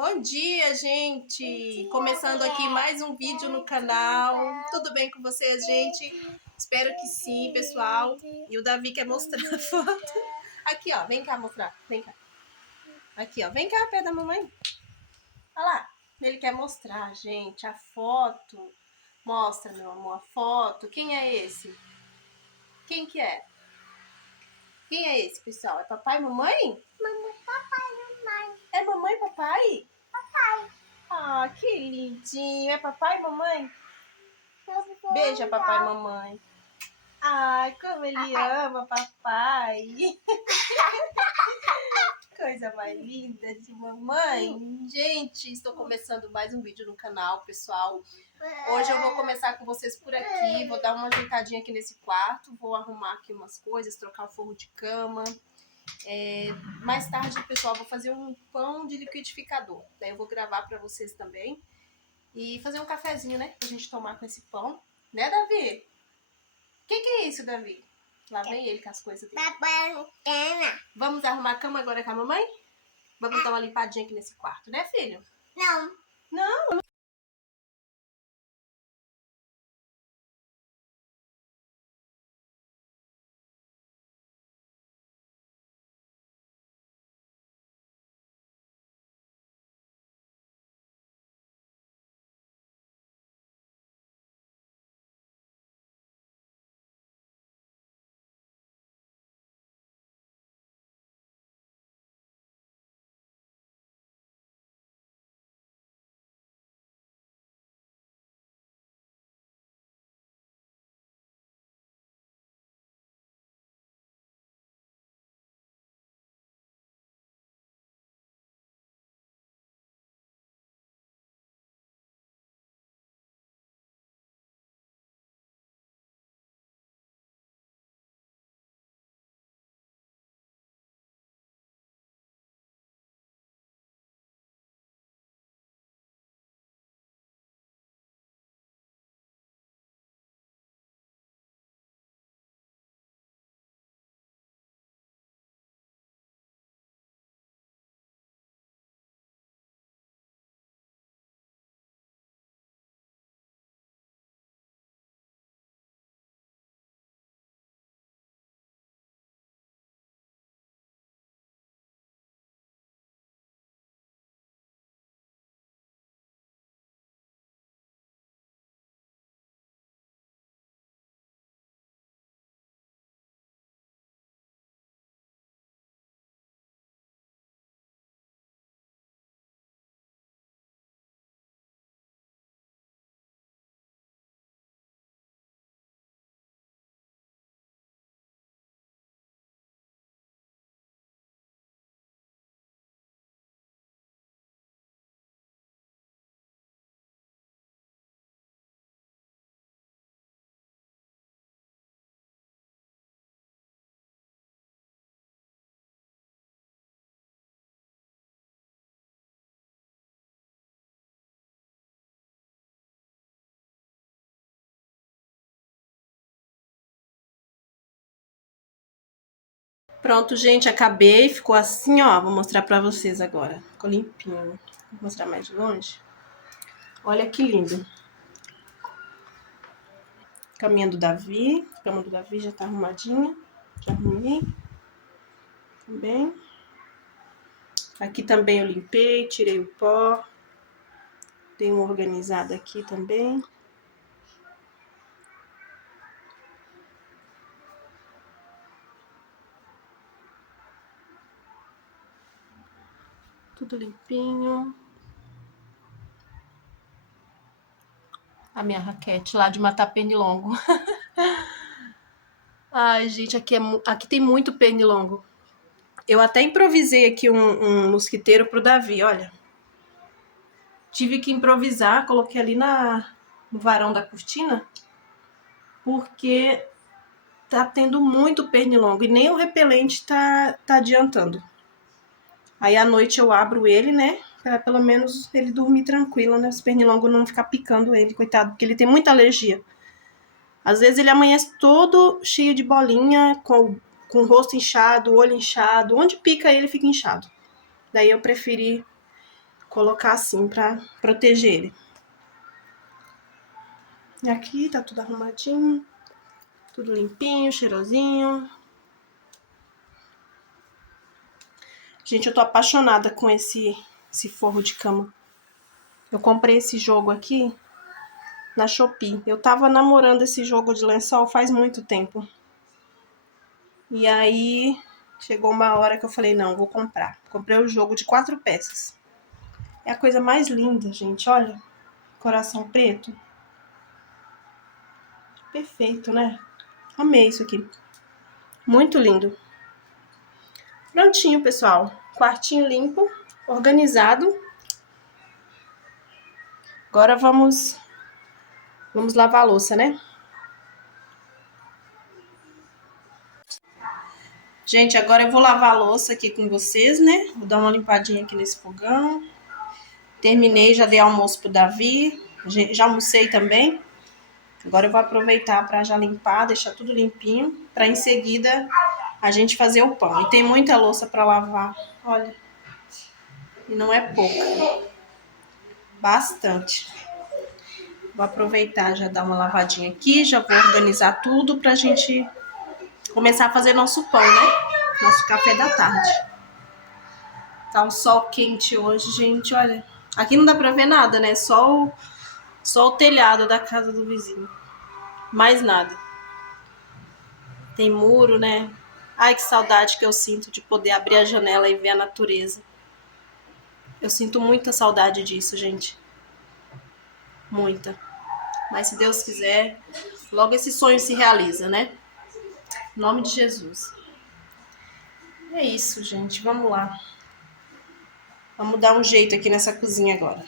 Bom dia, gente! Começando aqui mais um vídeo no canal. Tudo bem com vocês, gente? Espero que sim, pessoal. E o Davi quer mostrar a foto. Aqui, ó. Vem cá mostrar. Vem cá. Aqui, ó. Vem cá, perto da mamãe. Olha lá. Ele quer mostrar, gente, a foto. Mostra, meu amor, a foto. Quem é esse? Quem que é? Quem é esse, pessoal? É papai e mamãe? Mamãe, papai, mamãe. É mamãe e papai? Papai. Ah, que lindinho. É papai e mamãe? Beija papai e mamãe. Ai, como ele ama papai. Coisa mais linda de mamãe. Gente, estou começando mais um vídeo no canal, pessoal. Hoje eu vou começar com vocês por aqui. Vou dar uma ajeitadinha aqui nesse quarto. Vou arrumar aqui umas coisas, trocar o forro de cama. Mais tarde, pessoal, vou fazer um pão de liquidificador. Daí eu vou gravar para vocês também. E fazer um cafezinho, né? Pra gente tomar com esse pão. Né, Davi? O que é isso, Davi? Lá vem ele com as coisas dele. Vamos arrumar a cama agora com a mamãe? Vamos dar uma limpadinha aqui nesse quarto, né, filho? Não. Não? Pronto, gente, acabei. Ficou assim, ó. Vou mostrar pra vocês agora. Ficou limpinho. Vou mostrar mais de longe. Olha que lindo. Caminha do Davi. A cama do Davi já tá arrumadinha. Já arrumei. Também. Aqui também eu limpei, tirei o pó. Dei uma organizada aqui também. Tudo limpinho. A minha raquete lá de matar pernilongo. Ai, gente, aqui tem muito pernilongo. Eu até improvisei aqui um mosquiteiro pro Davi, olha. Tive que improvisar, coloquei ali no varão da cortina, porque tá tendo muito pernilongo e nem o repelente tá adiantando. Aí à noite eu abro ele, né, pra pelo menos ele dormir tranquilo, né, os pernilongos não ficar picando ele, coitado, porque ele tem muita alergia. Às vezes ele amanhece todo cheio de bolinha, com o rosto inchado, o olho inchado, onde pica ele fica inchado. Daí eu preferi colocar assim pra proteger ele. E aqui tá tudo arrumadinho, tudo limpinho, cheirosinho. Gente, eu tô apaixonada com esse forro de cama. Eu comprei esse jogo aqui na Shopee. Eu tava namorando esse jogo de lençol faz muito tempo. E aí, chegou uma hora que eu falei, não, vou comprar. Comprei o jogo de 4 peças. É a coisa mais linda, gente, olha. Coração preto. Perfeito, né? Amei isso aqui. Muito lindo. Prontinho, pessoal. Quartinho limpo, organizado. Agora vamos lavar a louça, né? Gente, agora eu vou lavar a louça aqui com vocês, né? Vou dar uma limpadinha aqui nesse fogão. Terminei, já dei almoço pro Davi. Já almocei também. Agora eu vou aproveitar para já limpar, deixar tudo limpinho, para em seguida a gente fazer o pão. E tem muita louça para lavar, olha. E não é pouca. Bastante. Vou aproveitar, já dar uma lavadinha aqui, já vou organizar tudo pra gente começar a fazer nosso pão, né? Nosso café da tarde. Tá um sol quente hoje, gente, olha. Aqui não dá pra ver nada, né? Só o telhado da casa do vizinho. Mais nada. Tem muro, né? Ai, que saudade que eu sinto de poder abrir a janela e ver a natureza. Eu sinto muita saudade disso, gente. Muita. Mas se Deus quiser, logo esse sonho se realiza, né? Em nome de Jesus. É isso, gente. Vamos lá. Vamos dar um jeito aqui nessa cozinha agora.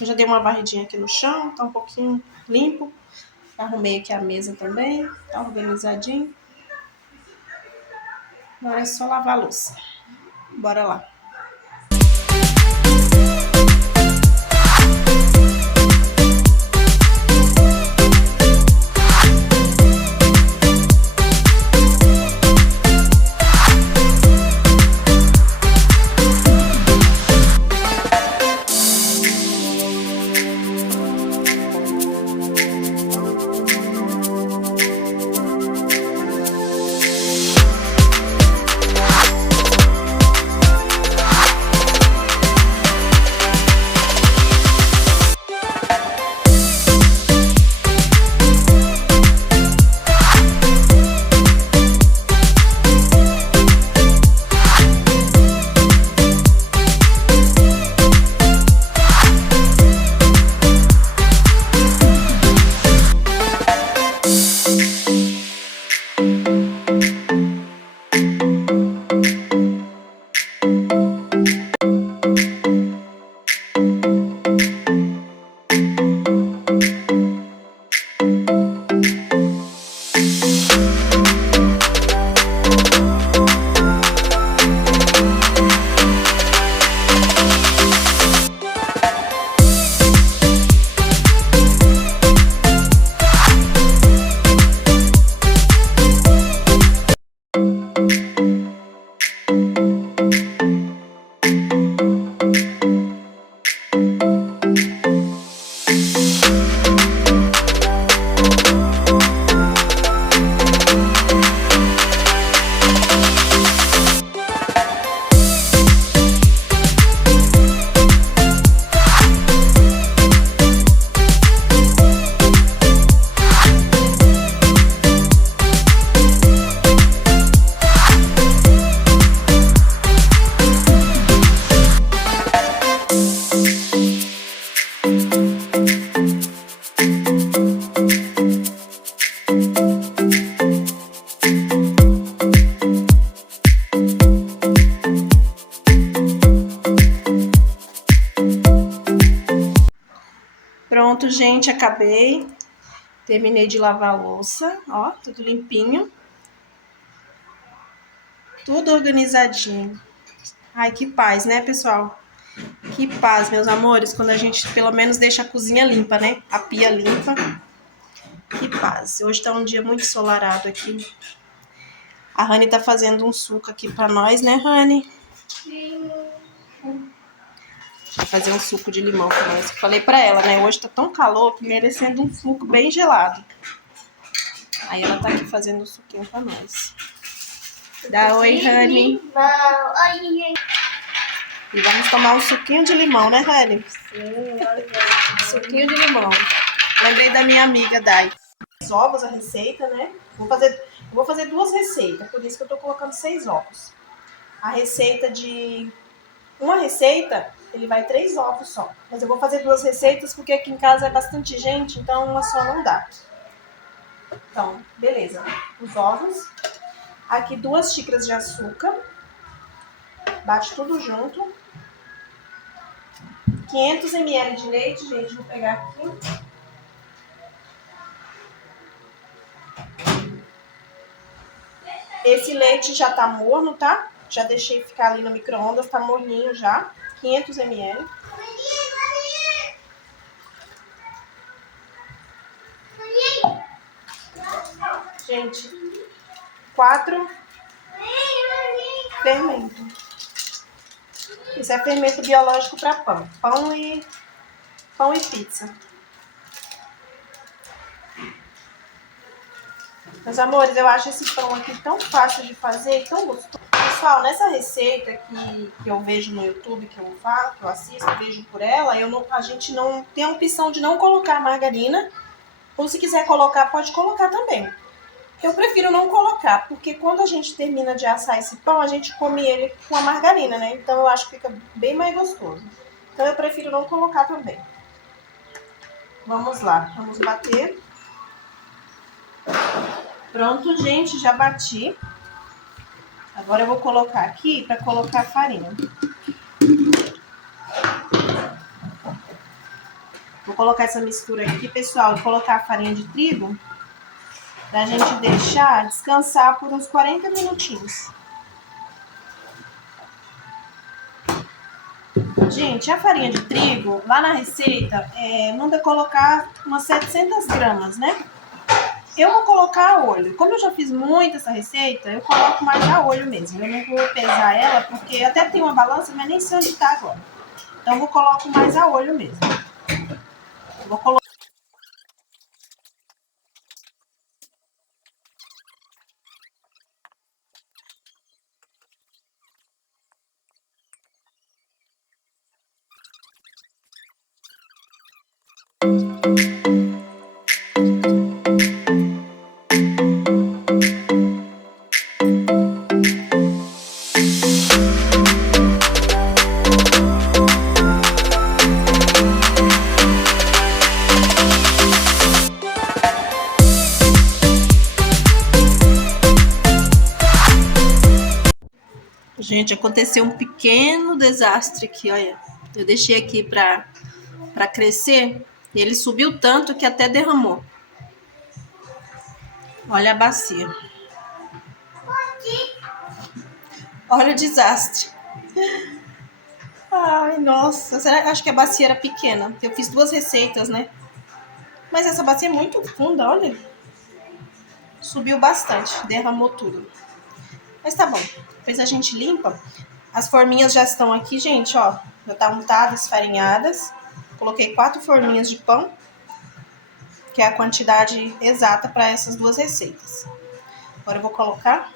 Eu já dei uma varridinha aqui no chão, tá um pouquinho limpo. Arrumei aqui a mesa também, tá organizadinho. Agora é só lavar a louça. Bora lá. Pronto, gente, acabei. Terminei de lavar a louça, ó, tudo limpinho. Tudo organizadinho. Ai, que paz, né, pessoal? Que paz, meus amores, quando a gente pelo menos deixa a cozinha limpa, né? A pia limpa. Que paz. Hoje tá um dia muito ensolarado aqui. A Rani tá fazendo um suco aqui pra nós, né, Rani? Vai fazer um suco de limão pra nós. Falei pra ela, né? Hoje tá tão calor que merecendo um suco bem gelado. Aí ela tá aqui fazendo um suquinho pra nós. Dá oi, Honey. Oi. E vamos tomar um suquinho de limão, né, Honey? Sim, Suquinho de limão. Lembrei da minha amiga Dai. Os ovos, a receita, né? Vou fazer 2 receitas, por isso que eu tô colocando 6 ovos. A receita de... Uma receita, ele vai 3 ovos só. Mas eu vou fazer 2 receitas porque aqui em casa é bastante gente, então uma só não dá. Então, beleza. Os ovos. Aqui 2 xícaras de açúcar. Bate tudo junto. 500 ml de leite, gente. Vou pegar aqui. Esse leite já tá morno, tá? Já deixei ficar ali no micro-ondas, tá morninho já. 500 ml. Gente, 4 fermento. Isso é fermento biológico para pão. Pão e pizza. Meus amores, eu acho esse pão aqui tão fácil de fazer e tão gostoso. Pessoal, nessa receita que eu vejo no YouTube, que eu assisto, vejo por ela, a gente não tem a opção de não colocar margarina. Ou se quiser colocar, pode colocar também. Eu prefiro não colocar, porque quando a gente termina de assar esse pão, a gente come ele com a margarina, né? Então eu acho que fica bem mais gostoso. Então eu prefiro não colocar também. Vamos lá, vamos bater. Pronto, gente, já bati. Agora eu vou colocar aqui para colocar a farinha. Vou colocar essa mistura aqui, pessoal, e colocar a farinha de trigo pra gente deixar descansar por uns 40 minutinhos. Gente, a farinha de trigo, lá na receita, manda colocar umas 700 gramas, né? Eu vou colocar a olho. Como eu já fiz muito essa receita, eu coloco mais a olho mesmo. Eu não vou pesar ela, porque até tem uma balança, mas nem sei onde tá agora. Então eu coloco mais a olho mesmo. Eu vou colocar... Gente, aconteceu um pequeno desastre aqui, olha. Eu deixei aqui pra crescer e ele subiu tanto que até derramou. Olha a bacia. Olha o desastre. Ai, nossa. Acho que a bacia era pequena. Eu fiz 2 receitas, né? Mas essa bacia é muito funda, olha. Subiu bastante, derramou tudo. Mas tá bom. Depois a gente limpa. As forminhas já estão aqui, gente, ó. Já tá untadas, farinhadas. Coloquei 4 forminhas de pão, que é a quantidade exata para essas 2 receitas. Agora eu vou colocar.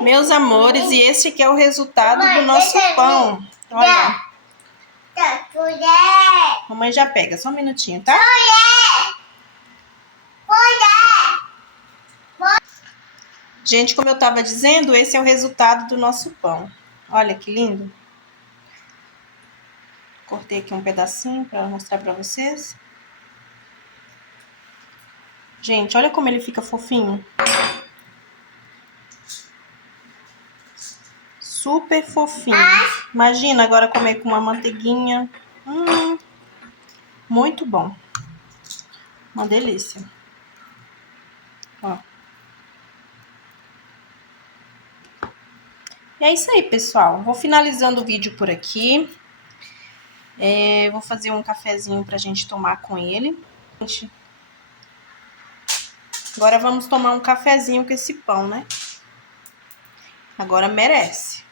Meus amores, e esse aqui é o resultado do nosso pão. Olha. Mamãe já pega, só um minutinho, tá? Gente, como eu tava dizendo, esse é o resultado do nosso pão. Olha que lindo. Cortei aqui um pedacinho para mostrar para vocês. Gente, olha como ele fica fofinho. Super fofinho. Imagina agora comer com uma manteiguinha. Muito bom. Uma delícia. Ó. E é isso aí, pessoal. Vou finalizando o vídeo por aqui. Vou fazer um cafezinho pra gente tomar com ele. Agora vamos tomar um cafezinho com esse pão, né? Agora merece.